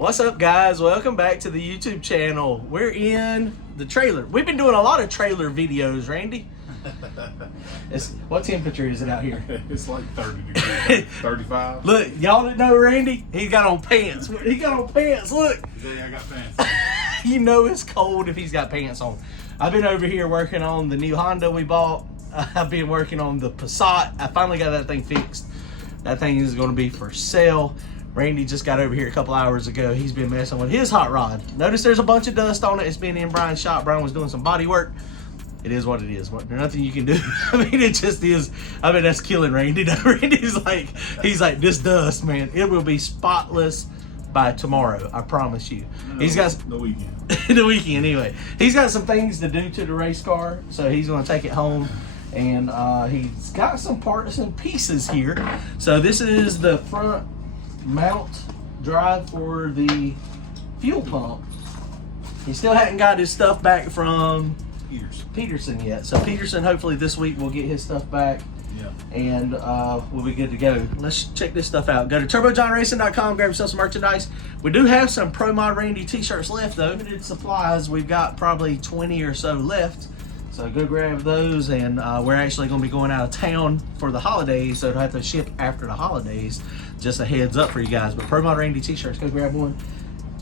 What's up, guys? Welcome back to the YouTube channel. We're in the trailer. We've been doing a lot of trailer videos, Randy. What temperature is it out here? It's like 30 degrees, 35. Look, y'all didn't know Randy? He got on pants. He got on pants, look. Yeah, I got pants. You know it's cold if he's got pants on. I've been over here working on the new Honda we bought. I've been working on the Passat. I finally got that thing fixed. That thing is going to be for sale. Randy just got over here a couple hours ago. He's been messing with his hot rod. Notice there's a bunch of dust on it. It's been in Brian's shop. Brian was doing some body work. It is what it is. There's nothing you can do. I mean, it just is. I mean, that's killing Randy. Randy's like, he's like, this dust, man, it will be spotless by tomorrow. I promise you. No, he's got the weekend. the weekend anyway. He's got some things to do to the race car, so he's going to take it home. And he's got some parts and pieces here. So this is the front mount drive for the fuel pump. He still hadn't got his stuff back from Peterson yet. So Peterson, hopefully this week we'll get his stuff back. Yeah. And we'll be good to go. Let's check this stuff out. Go to turbojohnracing.com, grab yourself some merchandise. We do have some Pro Mod Randy t-shirts left though. Limited supplies. We've got probably 20 or so left. So go grab those, and we're actually going to be going out of town for the holidays, so it'll have to ship after the holidays. Just a heads up for you guys. But Pro Mod Randy t-shirts, go grab one.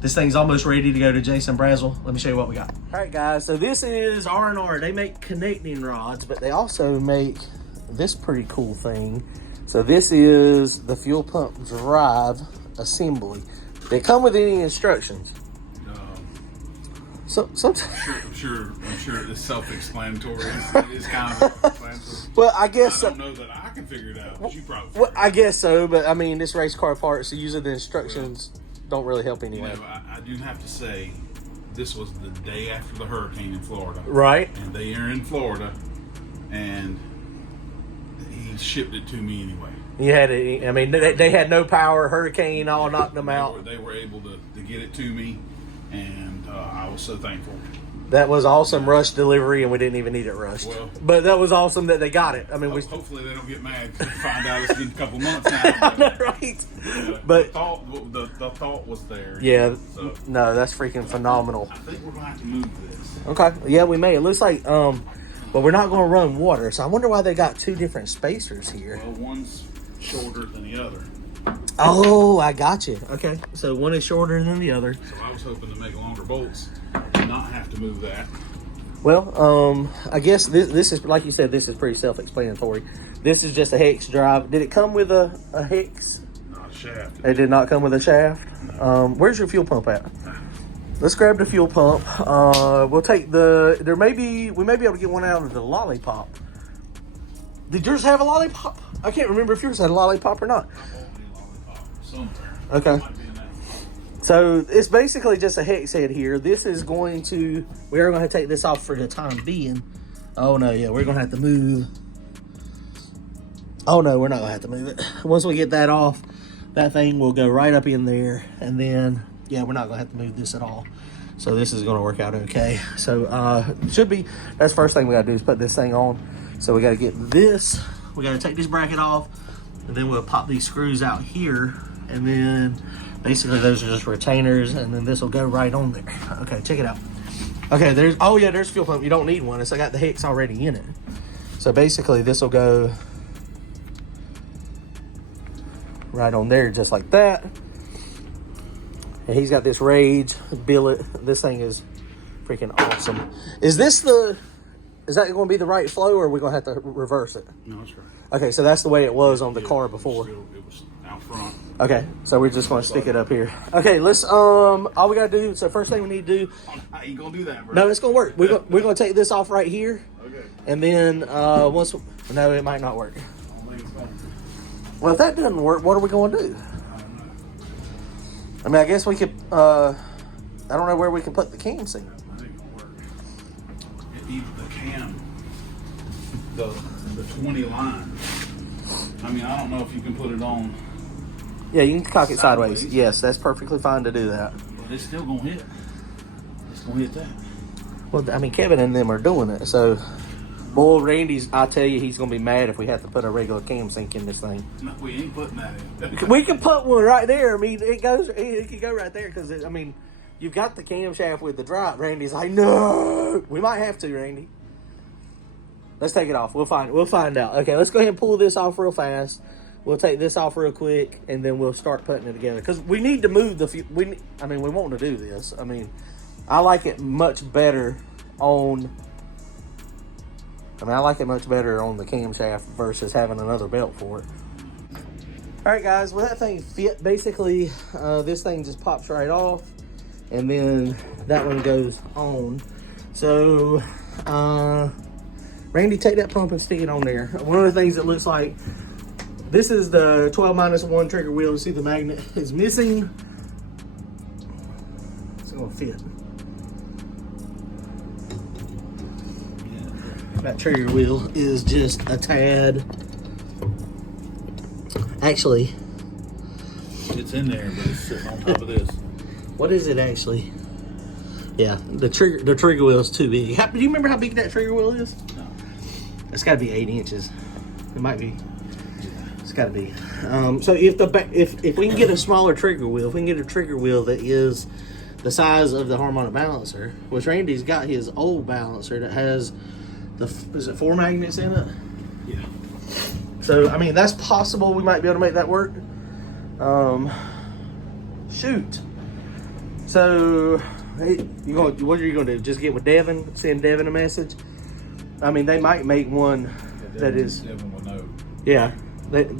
This thing's almost ready to go to Jason Brazel. Let me show you what we got. All right, guys, so this is R&R. They make connecting rods, but they also make this pretty cool thing. So this is the fuel pump drive assembly. They come with any instructions? So I'm sure it's self-explanatory. It's kind of self-explanatory. Well, I guess I don't know that I can figure it out, but you probably. Well, I guess so, but I mean, this race car part, so using the instructions don't really help anyway. You know, I do have to say, this was the day after the hurricane in Florida, right? And they are in Florida, and he shipped it to me anyway. You had it. I mean, they had no power. Hurricane all knocked them out. They were able to get it to me, and I was so thankful. That was awesome rush delivery, and we didn't even need it rushed. Well, but that was awesome that they got it. I mean, hopefully they don't get mad because they find out it's been a couple months now. I know, right? But the thought was there. Yeah. So, no, that's freaking phenomenal. I think we're going to have to move this. Okay. Yeah, we may. It looks like, but we're not going to run water. So I wonder why they got two different spacers here. Well, one's shorter than the other. Oh, I got you. Okay, so one is shorter than the other. So I was hoping to make longer bolts and not have to move that. Well, I guess this is, like you said, this is pretty self-explanatory. This is just a hex drive. Did it come with a hex? Not a shaft. It did not come with a shaft. Where's your fuel pump at? Let's grab the fuel pump. We'll take the. We may be able to get one out of the lollipop. Did yours have a lollipop? I can't remember if yours had a lollipop or not. Okay. So it's basically just a hex head here. This is going to, we are going to take this off for the time being. Oh no, yeah, we're going to have to move. Oh no, we're not going to have to move it. Once we get that off, that thing will go right up in there. And then, yeah, we're not going to have to move this at all. So this is going to work out okay. So it should be, that's the first thing we got to do is put this thing on. So we got to get this, we got to take this bracket off, and then we'll pop these screws out here. And then basically those are just retainers, and then this will go right on there. Okay, check it out. Okay, there's fuel pump. You don't need one. I got the hex already in it. So basically this will go right on there just like that. And he's got this Rage billet. This thing is freaking awesome. Is that going to be the right flow, or are we going to have to reverse it? No, that's right. Okay, so that's the way it was on the car before. It was out front. Okay, so we're just going to stick it up here. Okay, let's, all we got to do, so first thing we need to do. How you going to do that, bro? No, it's going to work. We're going to take this off right here. Okay. And then, no, it might not work. Well, if that doesn't work, what are we going to do? I mean, I guess we could, I don't know where we can put the cam seat. I think it'll work. The cam, the 20 line. I mean, I don't know if you can put it on. Yeah, you can cock it sideways. Yes, that's perfectly fine to do that. But it's still going to hit. It's going to hit that. Well, I mean, Kevin and them are doing it, so. Boy, Randy's, I tell you, he's going to be mad if we have to put a regular cam sync in this thing. No, we ain't putting that in. We can put one right there. I mean, it can go right there because, I mean, you've got the camshaft with the drop. Randy's like, no. We might have to, Randy. Let's take it off. We'll find out. Okay, let's go ahead and pull this off real fast. We'll take this off real quick, and then we'll start putting it together. Because we need to move the... we want to do this. I mean, I like it much better on... I like it much better on the camshaft versus having another belt for it. All right, guys. Well, that thing fit. Basically, this thing just pops right off, and then that one goes on. So, Randy, take that pump and stick it on there. One of the things that looks like... This is the 12-1 trigger wheel. You see the magnet is missing. It's going to fit. That trigger wheel is just a tad. Actually, It's in there, but it's sitting on top of this. what is it actually? Yeah, the trigger wheel is too big. Do you remember how big that trigger wheel is? No. It's got to be 8 inches. It might be. It's got to be. So if we can get a smaller trigger wheel, if we can get a trigger wheel that is the size of the harmonic balancer, which Randy's got his old balancer that has is it 4 magnets in it? Yeah. So I mean that's possible. We might be able to make that work. Shoot. So what are you gonna do? Just get with Devin, send Devin a message? I mean they might make one that is. Devin will know. Yeah. It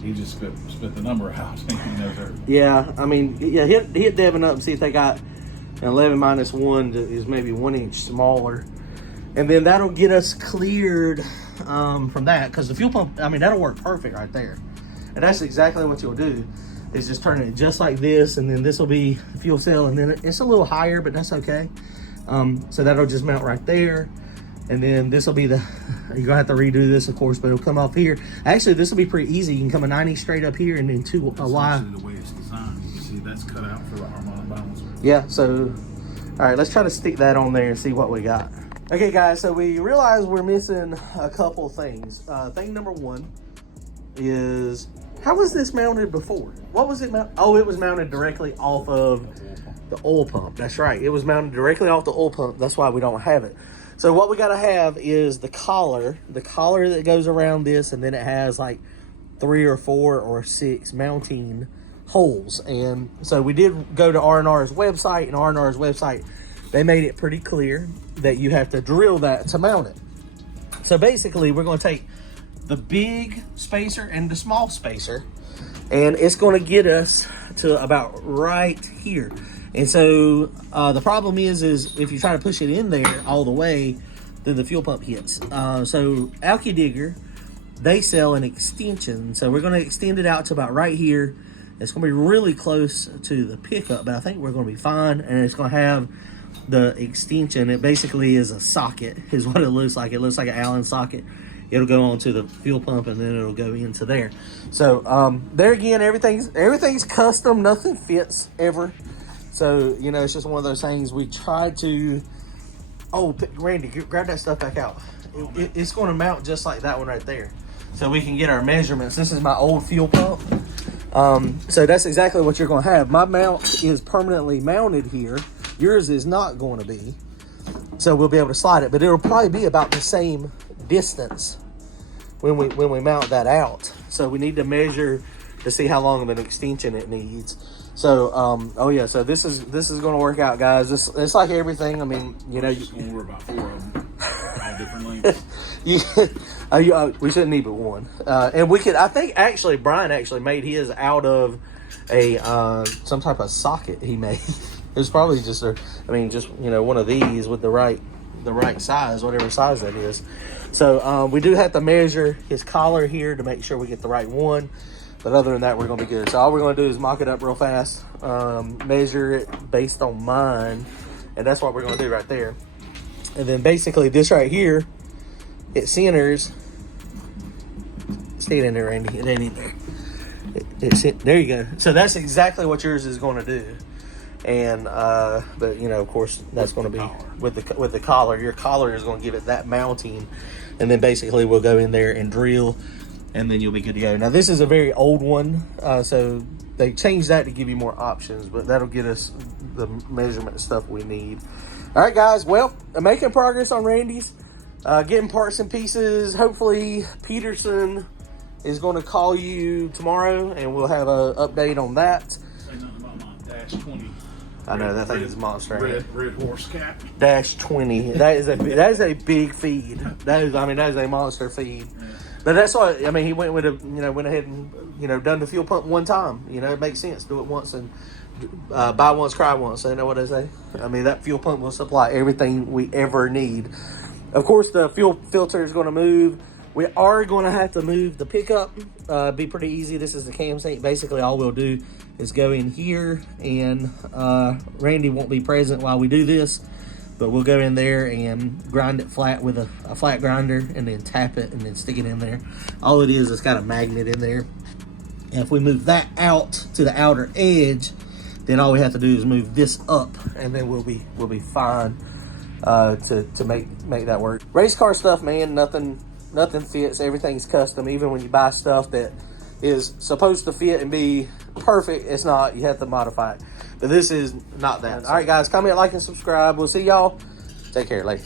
He just spit the number out. He knows her. yeah, I mean, yeah, hit Devin up and see if they got an 11-1 that is maybe 1 inch smaller. And then that'll get us cleared from that because the fuel pump, I mean, that'll work perfect right there. And that's exactly what you'll do is just turn it just like this, and then this will be the fuel cell, and then it's a little higher, but that's okay. So that'll just mount right there. And then this will be you're gonna have to redo this, of course, but it'll come off here. Actually, this will be pretty easy. You can come a 90 straight up here and then a Y. That's the way it's designed. You see, that's cut out for the harmonic balancer. Yeah, so, all right, let's try to stick that on there and see what we got. Okay, guys, so we realize we're missing a couple things. Thing number one is, how was this mounted before? What was it mounted? Oh, it was mounted directly off of the oil pump. That's right. It was mounted directly off the oil pump. That's why we don't have it. So what we got to have is the collar that goes around this, and then it has like 3 or 4 or 6 mounting holes. And so we did go to R&R's website, and R&R's website, they made it pretty clear that you have to drill that to mount it. So basically, we're going to take the big spacer and the small spacer, and it's going to get us to about right here. And so the problem is if you try to push it in there all the way, then the fuel pump hits. So Alky Digger, they sell an extension. So we're going to extend it out to about right here. It's going to be really close to the pickup, but I think we're going to be fine. And it's going to have the extension. It basically is a socket, is what it looks like. It looks like an Allen socket. It'll go onto the fuel pump, and then it'll go into there. So there again, everything's custom. Nothing fits ever. So, you know, it's just one of those things we try to... Oh, Randy, grab that stuff back out. It's going to mount just like that one right there. So we can get our measurements. This is my old fuel pump. So that's exactly what you're going to have. My mount is permanently mounted here. Yours is not going to be. So we'll be able to slide it. But it'll probably be about the same distance when we mount that out. So we need to measure to see how long of an extension it needs. So, oh yeah, so this is going to work out, guys. It's like everything. I mean, you know, We're about 4 of them, all different lengths. We shouldn't need but one. And we could, I think, actually, Brian actually made his out of a some type of socket he made. It was probably just you know, one of these with the right size, whatever size that is. So we do have to measure his collar here to make sure we get the right one. But other than that, we're going to be good. So all we're going to do is mock it up real fast, measure it based on mine, and that's what we're going to do right there. And then basically this right here, it centers. Stay in there, Randy. It ain't in there. There you go. So that's exactly what yours is going to do. And but you know, of course, that's going to be with the collar. Your collar is going to give it that mounting, and then basically we'll go in there and drill, and then you'll be good to go. Now this is a very old one, so they changed that to give you more options, but that'll get us the measurement stuff we need. All right, guys. Well, I'm making progress on Randy's, getting parts and pieces. Hopefully, Peterson is going to call you tomorrow, and we'll have an update on that. Say nothing about my Dash 20. I know that thing is a monster. Red horse cap. Dash 20. That is a big feed. That is a monster feed. Yeah. But that's why he went with went ahead and done the fuel pump one time. It makes sense. Do it once and buy once, cry once. You know what I say? That fuel pump will supply everything we ever need. Of course, the fuel filter is going to move. We are going to have to move the pickup. Be pretty easy. This is the cam sink. Basically, all we'll do is go in here, and Randy won't be present while we do this, but we'll go in there and grind it flat with a flat grinder, and then tap it and then stick it in there. All it is got a magnet in there. And if we move that out to the outer edge, then all we have to do is move this up, and then we'll be fine to make that work. Race car stuff, man, nothing fits. Everything's custom. Even when you buy stuff that is supposed to fit and be perfect, it's not. You have to modify it. But this is not that. All right, guys, comment, like, and subscribe. We'll see y'all. Take care, later.